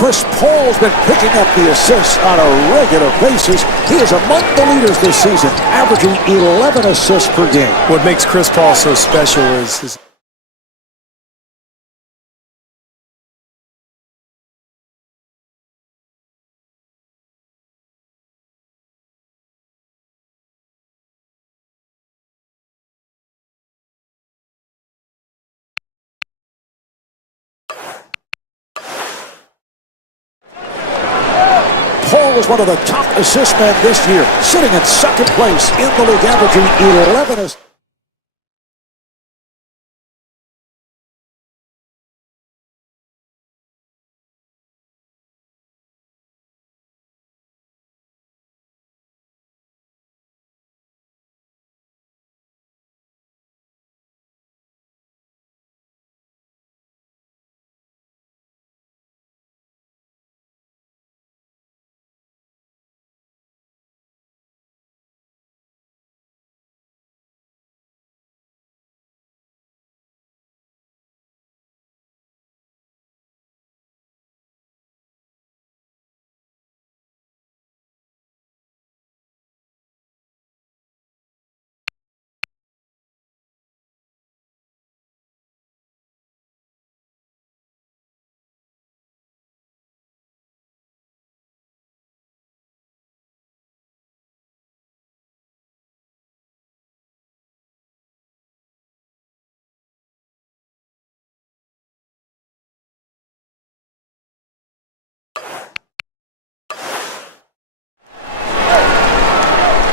Chris Paul's been picking up the assists on a regular basis. He is among the leaders this season, averaging 11 assists per game. What makes Chris Paul so special is his Paul is one of the top assist men this year, sitting in second place in the league, averaging 11 assists.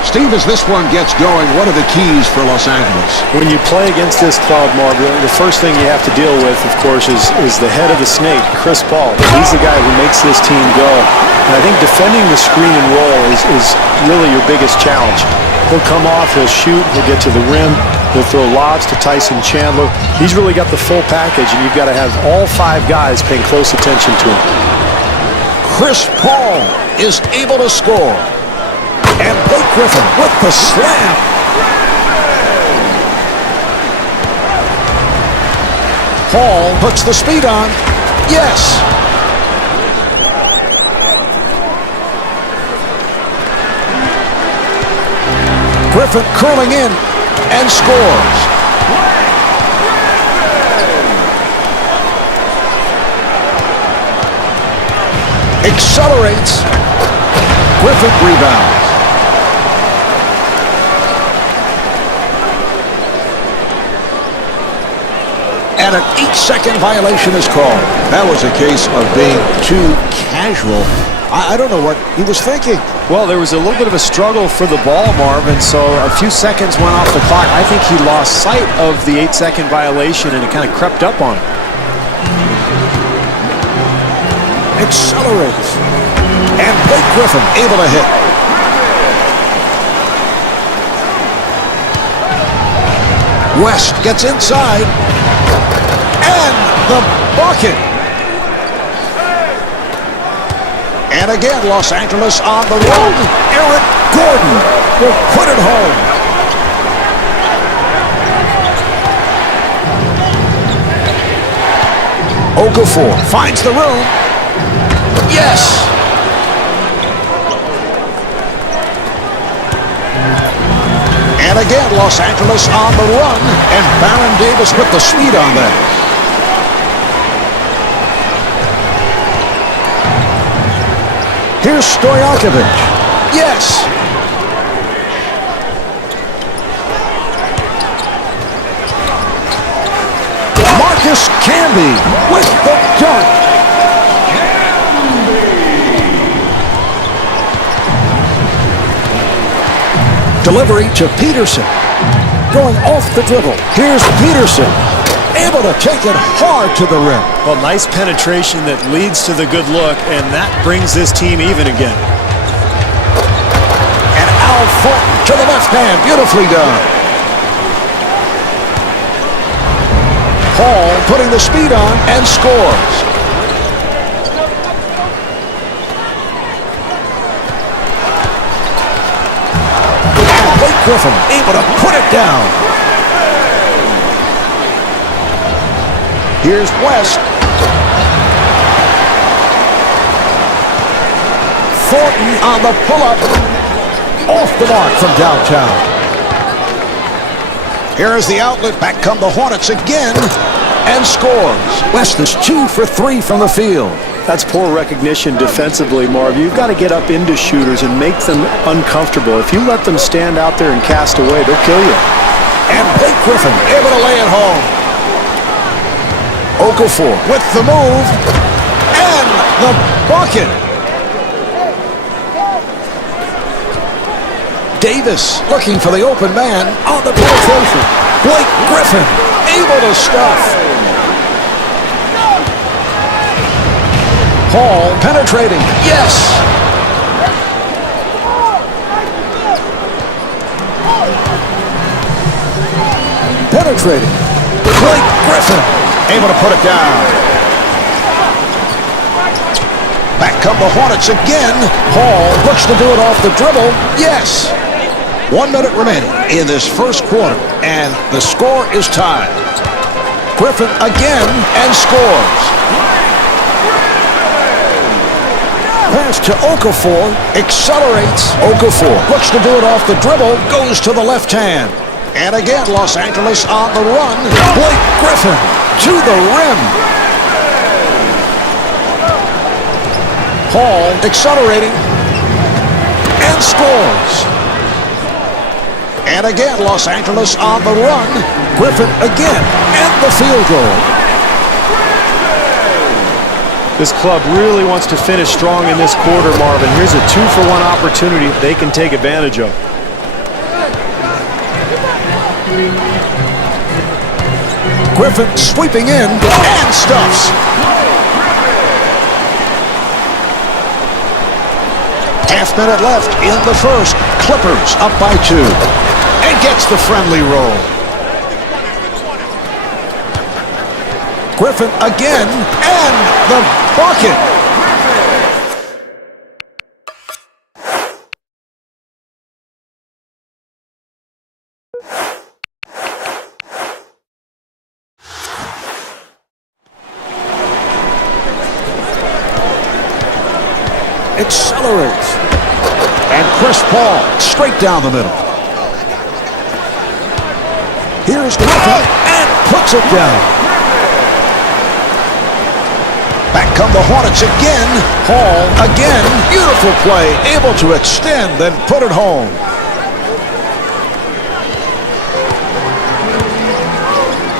Steve, as this one gets going, what are the keys for Los Angeles? When you play against this club, Marvin, the first thing you have to deal with, of course, is the head of the snake, Chris Paul. He's the guy who makes this team go. And I think defending the screen and roll is really your biggest challenge. He'll come off, he'll shoot, he'll get to the rim, he'll throw lobs to Tyson Chandler. He's really got the full package, and you've got to have all five guys paying close attention to him. Chris Paul is able to score. And Blake Griffin with the slam. Paul puts the speed on. Yes. Griffin curling in and scores. Accelerates. Griffin rebounds. And an 8-second violation is called. That was a case of being too casual. I don't know what he was thinking. Well, there was a little bit of a struggle for the ball, Marvin, so a few seconds went off the clock. I think he lost sight of the 8-second violation, and it kind of crept up on him. Accelerates. And Blake Griffin able to hit. West gets inside. And the bucket. And again, Los Angeles on the run. Eric Gordon will put it home. Okafor finds the room. Yes. And again, Los Angeles on the run. And Baron Davis with the speed on that. Here's Stojakovic. Yes. Marcus Camby with the dunk. Delivery to Peterson. Going off the dribble. Here's Peterson. Able to take it hard to the rim. Well, nice penetration that leads to the good look, and that brings this team even again. And Al Fulton to the left hand. Beautifully done. Paul putting the speed on and scores. And Blake Griffin able to put it down. Here's West. Thornton on the pull-up. Off the mark from downtown. Here is the outlet. Back come the Hornets again. And scores. West is 2 for 3 from the field. That's poor recognition defensively, Marv. You've got to get up into shooters and make them uncomfortable. If you let them stand out there and cast away, they'll kill you. And Blake Griffin able to lay it home. Okafor with the move. And the bucket. Davis looking for the open man on the penetration. Blake Griffin able to stuff. Hall penetrating. Yes. Penetrating. Blake Griffin able to put it down. Back come the Hornets again. Hall looks to do it off the dribble. Yes. 1 minute remaining in this first quarter, and the score is tied. Griffin again and scores. Pass to Okafor, accelerates. Okafor looks to do it off the dribble, goes to the left hand. And again, Los Angeles on the run. Blake Griffin to the rim. Hall accelerating and scores. And again, Los Angeles on the run. Griffin again, and the field goal. This club really wants to finish strong in this quarter, Marvin. Here's a 2-for-1 opportunity they can take advantage of. Griffin sweeping in and stuffs. Half minute left in the first. Clippers up by 2. And gets the friendly roll. Griffin again, and the bucket. Accelerates. And Chris Paul straight down the middle. Here's Griffin and puts it down. Back come the Hornets again. Hall again. Beautiful play. Able to extend and put it home.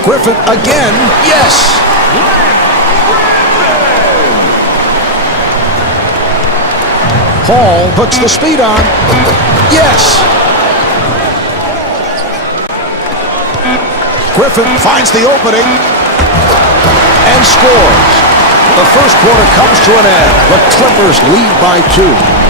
Griffin again. Yes. Hall puts the speed on. Yes. Griffin finds the opening and scores. The first quarter comes to an end. The Clippers lead by 2.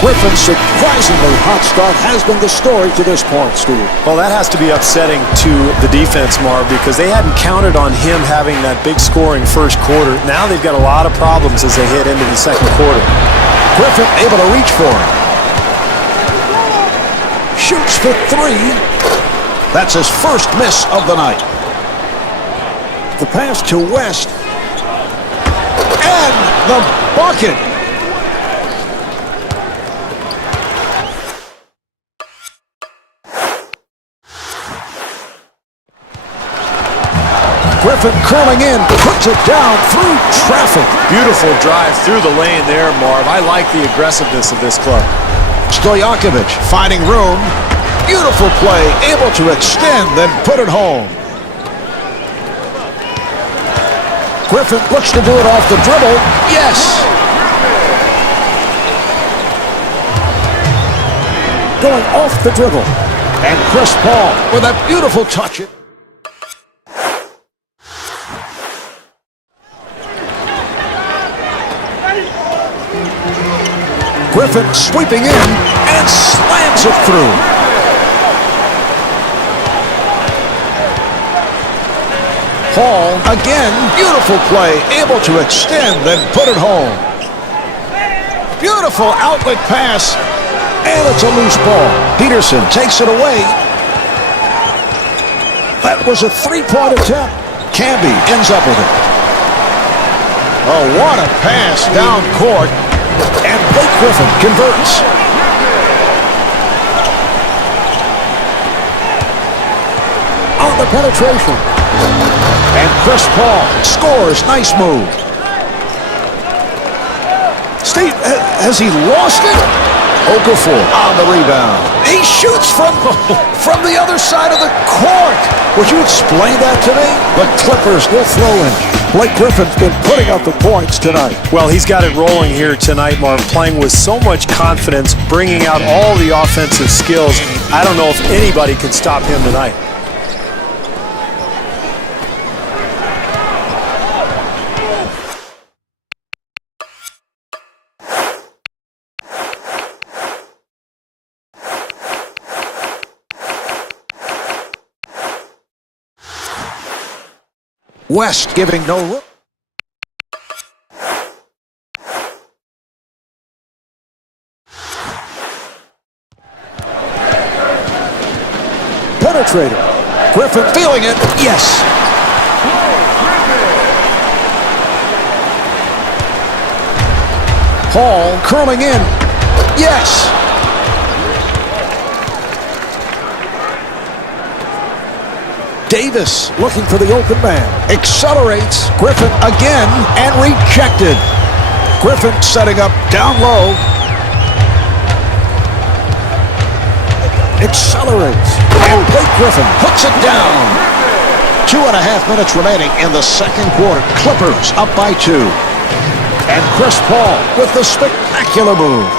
Griffin's surprisingly hot start has been the story to this point, Steve. Well, that has to be upsetting to the defense, Marv, because they hadn't counted on him having that big scoring first quarter. Now they've got a lot of problems as they head into the second quarter. Griffin able to reach for it. Shoots for 3. That's his first miss of the night. The pass to West. And the bucket. Griffin curling in, puts it down through traffic. Beautiful drive through the lane there, Marv. I like the aggressiveness of this club. Stojakovic finding room. Beautiful play, able to extend, then put it home. Griffin looks to do it off the dribble. Yes! Going off the dribble. And Chris Paul with a beautiful touch. Griffin sweeping in and slams it through. Hall again. Beautiful play. Able to extend and put it home. Beautiful outlet pass. And it's a loose ball. Peterson takes it away. That was a three-point attempt. Camby ends up with it. Oh, what a pass down court. And Blake Griffin converts. On the penetration. And Chris Paul scores. Nice move. Steve, has he lost it? Okafor on the rebound. He shoots from the other side of the court. Would you explain that to me? The Clippers will throw in. Blake Griffin's been putting up the points tonight. Well, he's got it rolling here tonight, Marv, playing with so much confidence, bringing out all the offensive skills. I don't know if anybody can stop him tonight. West giving no room. Penetrator. Griffin feeling it. Yes. Hall curling in. Yes. Davis looking for the open man. Accelerates. Griffin again and rejected. Griffin setting up down low. Accelerates. And Blake Griffin puts it down. 2.5 minutes remaining in the second quarter. Clippers up by 2. And Chris Paul with the spectacular move.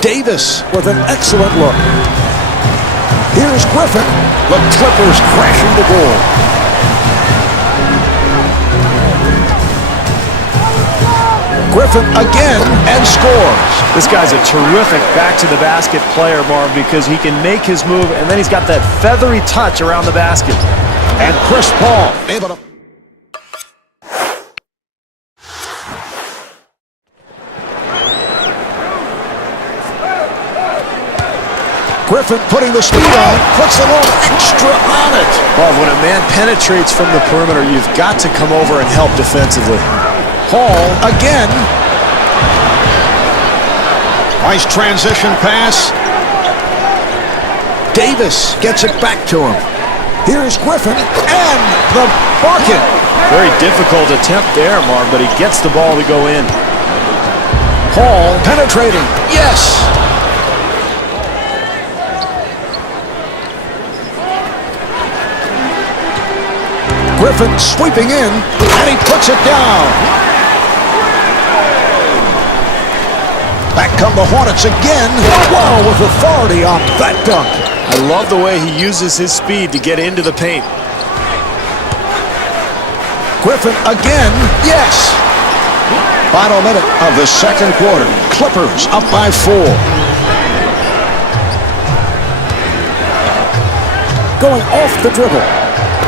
Davis with an excellent look. Here's Griffin. The Clippers crashing the board. Griffin again and scores. This guy's a terrific back-to-the-basket player, Marv, because he can make his move, and then he's got that feathery touch around the basket. And Chris Paul able to... Griffin putting the speed on, puts a little extra on it. Well, when a man penetrates from the perimeter, you've got to come over and help defensively. Hall again. Nice transition pass. Davis gets it back to him. Here's Griffin and the bucket. Very difficult attempt there, Marv, but he gets the ball to go in. Hall penetrating. Yes. Griffin sweeping in, and he puts it down. Back come the Hornets again. Wow, with authority on that dunk. I love the way he uses his speed to get into the paint. Griffin again, yes. Final minute of the second quarter. Clippers up by 4. Going off the dribble.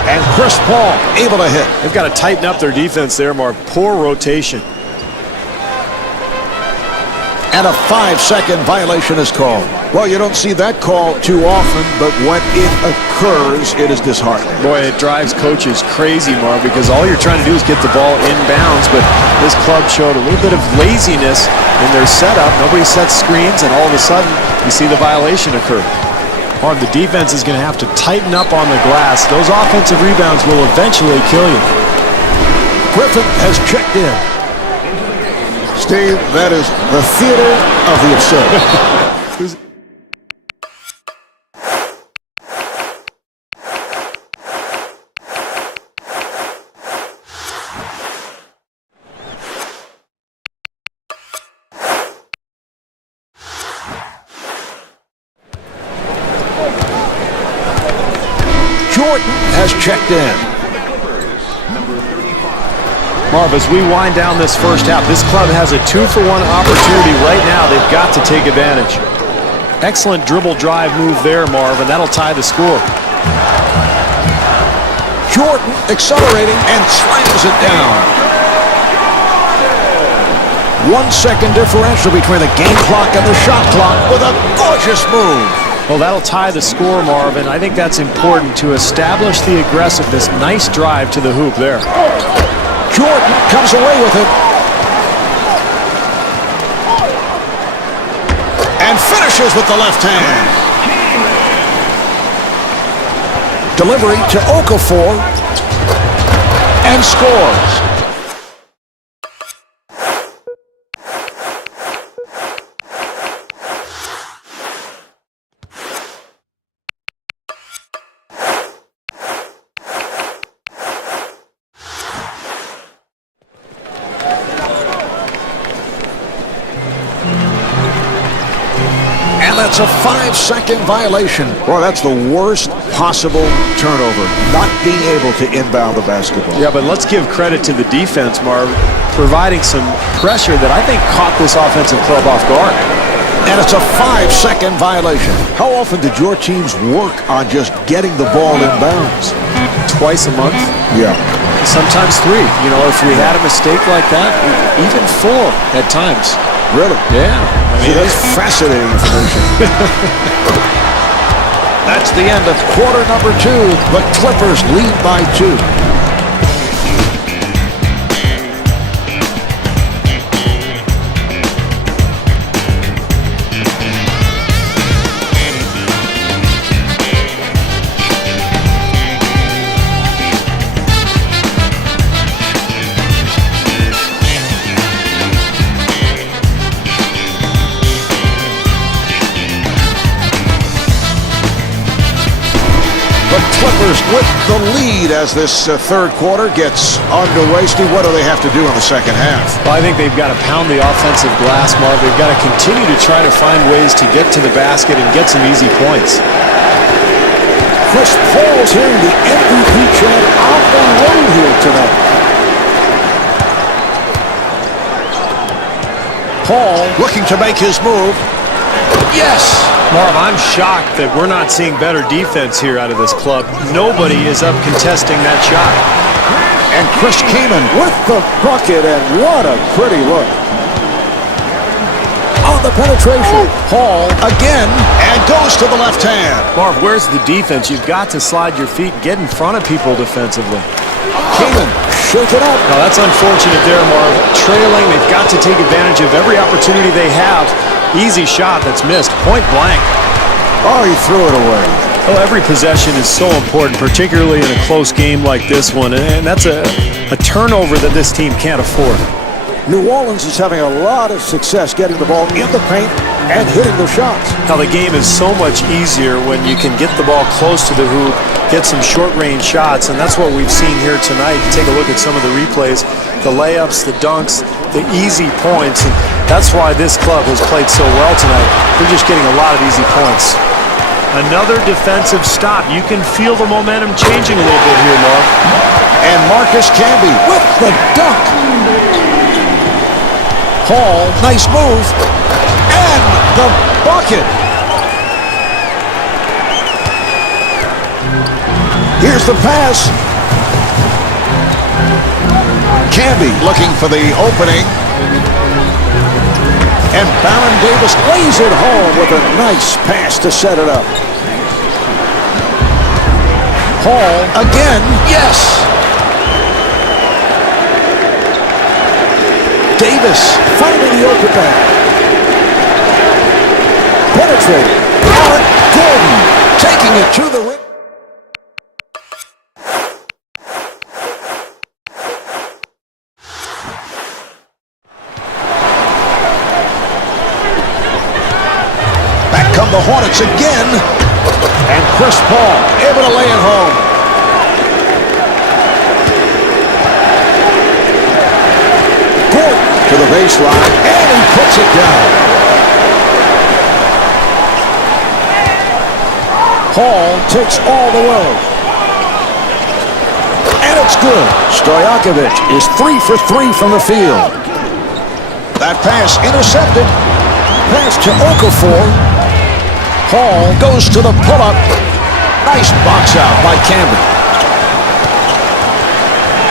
And Chris Paul able to hit. They've got to tighten up their defense there, Mark. Poor rotation. And a 5-second violation is called. Well, you don't see that call too often, but when it occurs, it is disheartening. Boy, it drives coaches crazy, Mark, because all you're trying to do is get the ball inbounds, but this club showed a little bit of laziness in their setup. Nobody sets screens, and all of a sudden, you see the violation occur. Mark, the defense is going to have to tighten up on the glass. Those offensive rebounds will eventually kill you. Griffin has checked in. Steve, that is the theater of the absurd. Jordan has checked in. Marv, as we wind down this first half, this club has a 2-for-1 opportunity right now. They've got to take advantage. Excellent dribble drive move there, Marv, and that'll tie the score. Jordan accelerating and slams it down. 1 second differential between the game clock and the shot clock with a gorgeous move. Well, that'll tie the score, Marvin. I think that's important to establish the aggressiveness. Nice drive to the hoop there. Jordan comes away with it. And finishes with the left hand. Delivery to Okafor. And scores. That's a 5-second violation. Boy, that's the worst possible turnover, not being able to inbound the basketball. Yeah, but let's give credit to the defense, Marv, providing some pressure that I think caught this offensive club off guard. And it's a 5-second violation. How often did your teams work on just getting the ball in bounds? Twice a month. Yeah. Sometimes 3. You know, if we had a mistake like that, even 4 at times. Really? Yeah. See, that's fascinating information. That's the end of quarter number 2. The Clippers lead by 2. Clippers with the lead as this third quarter gets underway. Steve, what do they have to do in the second half? Well, I think they've got to pound the offensive glass, Marv. They've got to continue to try to find ways to get to the basket and get some easy points. Chris Paul's hearing the MVP chant on the road here tonight. Paul looking to make his move. Yes! Marv, I'm shocked that we're not seeing better defense here out of this club. Nobody is up contesting that shot. And Chris Kaman with the bucket, and what a pretty look. On the penetration, Paul again, and goes to the left hand. Marv, where's the defense? You've got to slide your feet, get in front of people defensively. Kaman, shake it up. No, that's unfortunate there, Marv. Trailing, they've got to take advantage of every opportunity they have. Easy shot that's missed, point blank. Oh, he threw it away. Well, every possession is so important, particularly in a close game like this one, and that's a turnover that this team can't afford. New Orleans is having a lot of success getting the ball in the paint and hitting the shots. Now, the game is so much easier when you can get the ball close to the hoop, get some short-range shots, and that's what we've seen here tonight. Take a look at some of the replays, the layups, the dunks, the easy points, and that's why this club has played so well tonight. They're just getting a lot of easy points. Another defensive stop. You can feel the momentum changing a little bit here, Mark. And Marcus Camby with the dunk. Paul, nice move. And the bucket. Here's the pass. Camby looking for the opening. And Baron Davis lays it home with a nice pass to set it up. Paul again, yes! Davis finding the open man. Penetrating. Alec Gordon taking it to the rim. The Hornets again, and Chris Paul able to lay it home. Gordon to the baseline, and he puts it down. Paul takes all the way. And it's good. Stojakovic is 3 for 3 from the field. That pass intercepted. Pass to Okafor. Paul goes to the pull-up. Nice box out by Camby.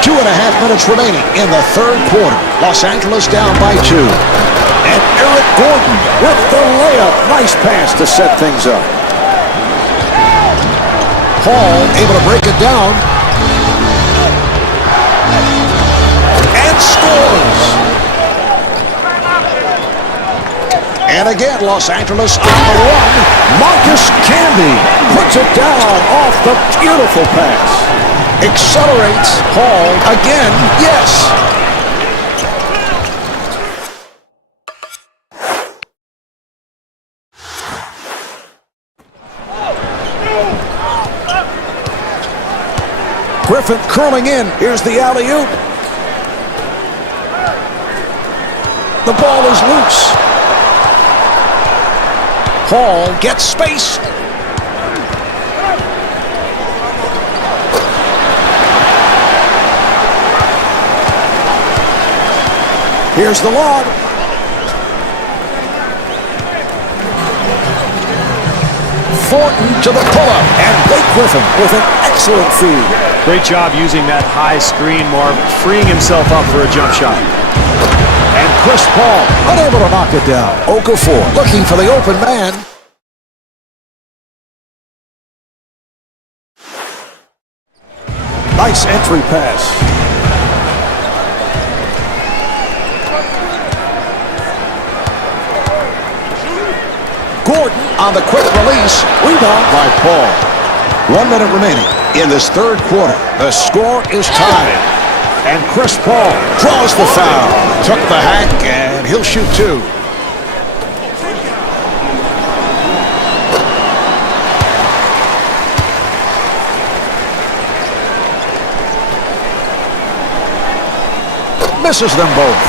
2.5 minutes remaining in the third quarter. Los Angeles down by 2. And Eric Gordon with the layup. Nice pass to set things up. Hall able to break it down. And scores. And again, Los Angeles on the run. Marcus Camby puts it down off the beautiful pass. Accelerates. Hall again. Yes. Griffin curling in. Here's the alley-oop. The ball is loose. Hall gets space. Here's the log. Thornton to the pull-up. And Blake Griffin with an excellent feed. Great job using that high screen, Marv, freeing himself up for a jump shot. And Chris Paul unable to knock it down. Okafor looking for the open man. Nice entry pass. Gordon on the quick release. Rebound by Paul. 1 minute remaining in this third quarter. The score is tied. And Chris Paul draws the foul. Took the hack, and he'll shoot 2. Misses them both.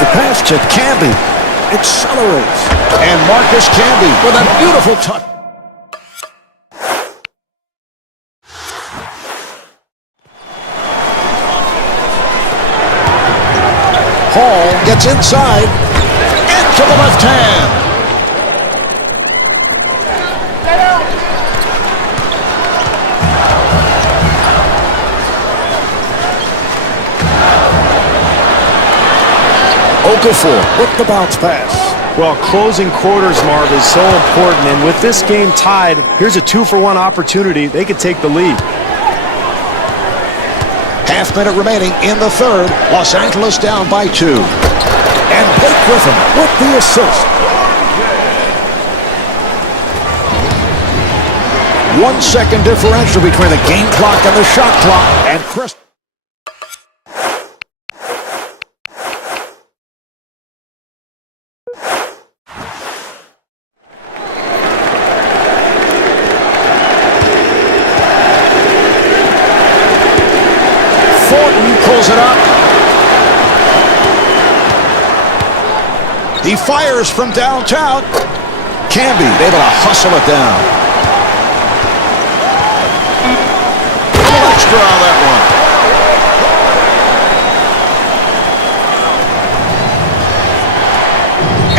The pass to Camby. Accelerates. And Marcus Camby with a beautiful touch. Hall gets inside. Into the left hand. Okafor with the bounce pass. Well, closing quarters, Marv, is so important. And with this game tied, here's a 2-for-1 opportunity. They could take the lead. Half minute remaining in the third. Los Angeles down by 2. And Blake Griffin with the assist. 1 second differential between the game clock and the shot clock. And Chris. Thornton pulls it up. He fires from downtown. Camby able to hustle it down. A little extra on that one.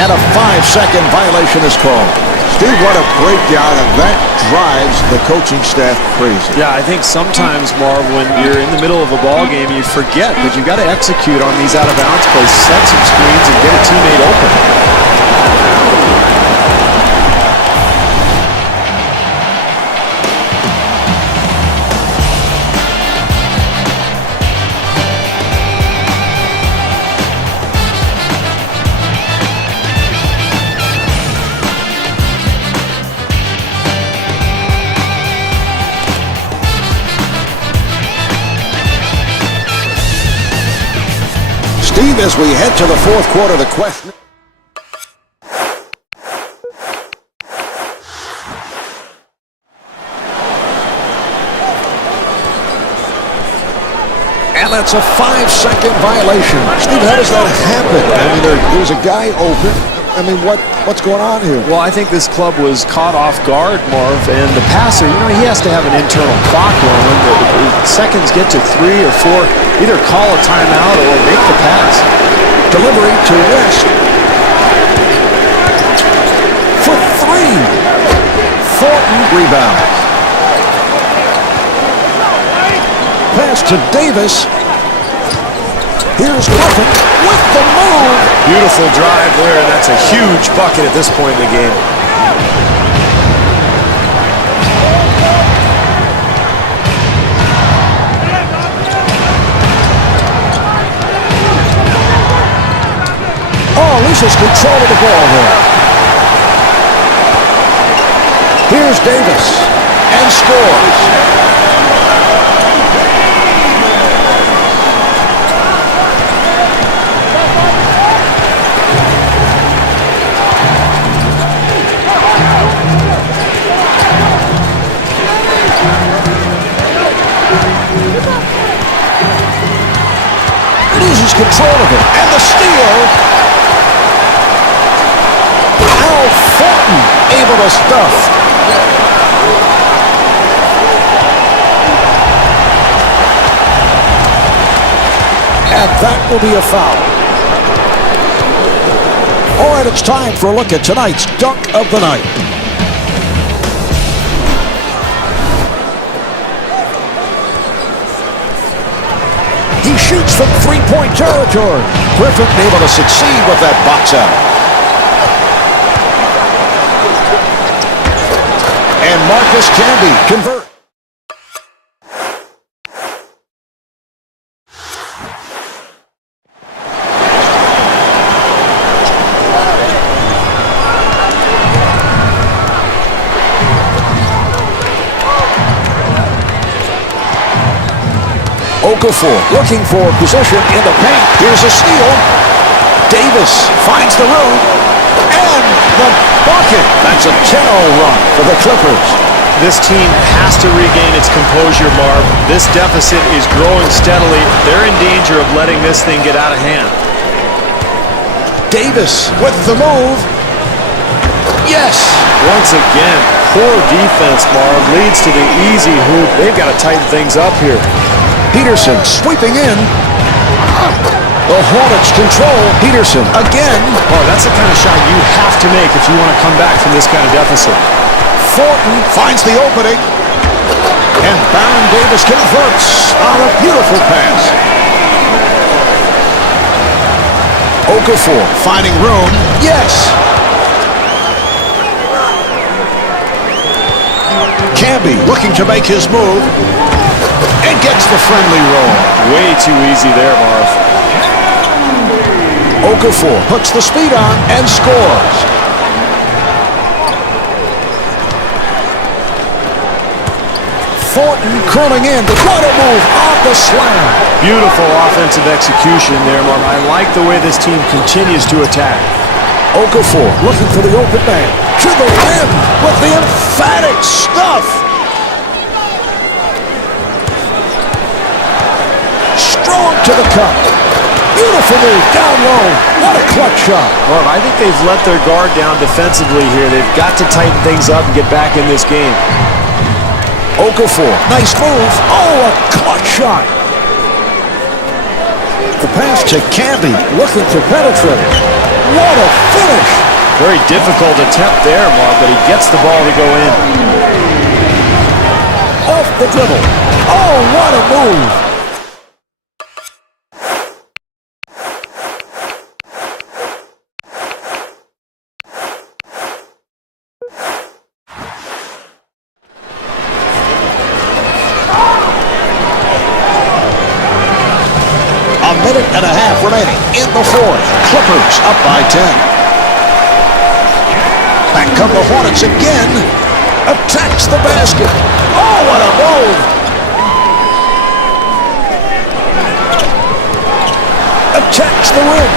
And a 5-second violation is called. Steve, what a breakdown, and that drives the coaching staff crazy. Yeah, I think sometimes, Marv, when you're in the middle of a ball game, you forget that you've got to execute on these out-of-bounds plays, set some screens, and get a teammate open. Steve, as we head to the fourth quarter, the question. And that's a 5-second violation. Steve, how does that happen? I mean, there's a guy open. I mean, what's going on here? Well, I think this club was caught off guard, Marv, and the passer, he has to have an internal clock going. The seconds get to 3 or 4, either call a timeout or make the pass. Delivery to West. For 3. Thornton rebounds. to Davis. Here's Griffin with the move. Beautiful drive there, and that's a huge bucket at this point in the game. Oh, loses control of the ball there. Here's Davis, and scores. Loses control of it, and the steal. Al Thornton able to stuff. And that will be a foul. All right, it's time for a look at tonight's dunk of the night. He shoots from three-point territory. Griffin able to succeed with that box out. And Marcus Camby convert. Okafor looking for position in the paint. Here's a steal. Davis finds the room. And the bucket. That's a 10-0 run for the Clippers. This team has to regain its composure, Marv. This deficit is growing steadily. They're in danger of letting this thing get out of hand. Davis with the move. Yes. Once again, poor defense, Marv, leads to the easy hoop. They've got to tighten things up here. Peterson sweeping in. The Hornets control. Peterson again. Oh, that's the kind of shot you have to make if you want to come back from this kind of deficit. Thornton finds the opening. And Baron Davis converts on a beautiful pass. Okafor finding room. Yes. Camby looking to make his move. And gets the friendly roll. Way too easy there, Marv. Okafor puts the speed on and scores. Thornton curling in. What a move off the slam. Beautiful offensive execution there, Marv. I like the way this team continues to attack. Okafor looking for the open man. To the rim with the emphatic stuff. Strong to the cup. Beautiful move down low. What a clutch shot. Well, I think they've let their guard down defensively here. They've got to tighten things up and get back in this game. Okafor, nice move. Oh, a clutch shot. The pass to Camby, looking to penetrate. What a finish. Very difficult attempt there, Mark, but he gets the ball to go in. Off the dribble. Oh, what a move. Minute and a half remaining in the fourth. Clippers up by 10. Back come the Hornets again. Attacks the basket. Oh, what a move. Attacks the rim.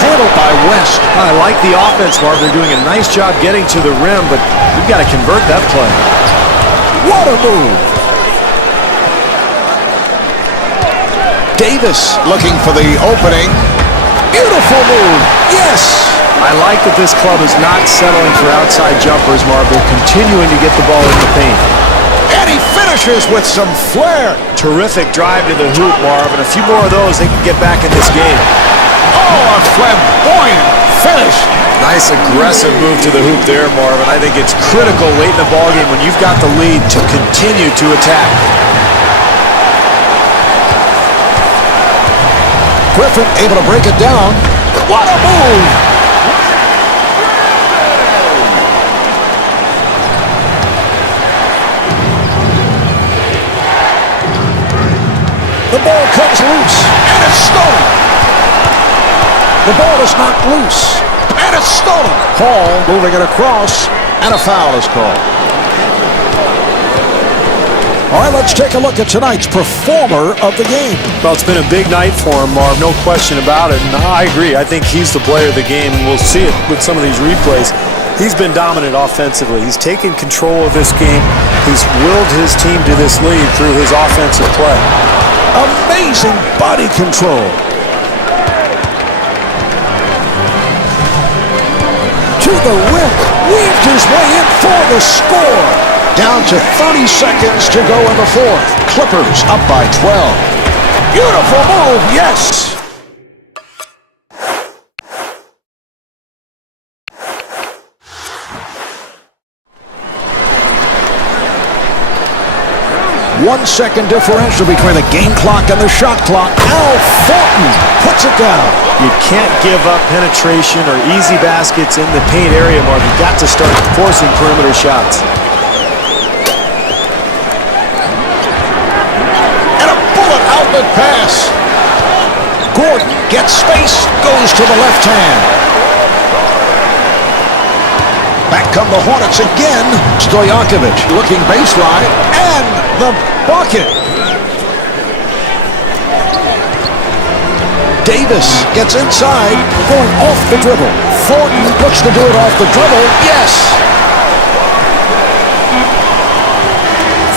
Handled by West. I like the offense, Mark. They're doing a nice job getting to the rim, but you've got to convert that play. What a move. Davis looking for the opening. Beautiful move. Yes. I like that this club is not settling for outside jumpers, Marv. They're continuing to get the ball in the paint. And he finishes with some flair. Terrific drive to the hoop, Marv, and a few more of those, they can get back in this game. Oh, a flamboyant finish. Nice aggressive move to the hoop there, Marv, and I think it's critical late in the ballgame when you've got the lead to continue to attack. Griffin able to break it down. What a move! The ball comes loose, and it's stolen. The ball is knocked loose, and it's stolen. Hall moving it across, and a foul is called. All right, let's take a look at tonight's performer of the game. Well, it's been a big night for him, Marv, no question about it. And I agree. I think he's the player of the game, and we'll see it with some of these replays. He's been dominant offensively. He's taken control of this game. He's willed his team to this lead through his offensive play. Amazing body control. To the rim, weaved his way in for the score. Down to 30 seconds to go in the fourth. Clippers up by 12. Beautiful move, yes. One second differential between the game clock and the shot clock. Al Thornton puts it down. You can't give up penetration or easy baskets in the paint area, Marv. You've got to start forcing perimeter shots. Outlet pass. Gordon gets space, goes to the left hand. Back come the Hornets again. Stojakovic looking baseline, and the bucket. Davis gets inside, going off the dribble. Thornton looks to do it off the dribble. Yes.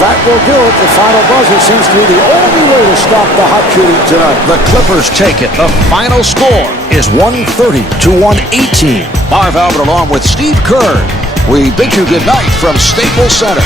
That will do it. The final buzzer seems to be the only way to stop the hot shooting tonight. The Clippers take it. The final score is 130 to 118. Marv Albert along with Steve Kerr. We bid you good night from Staples Center.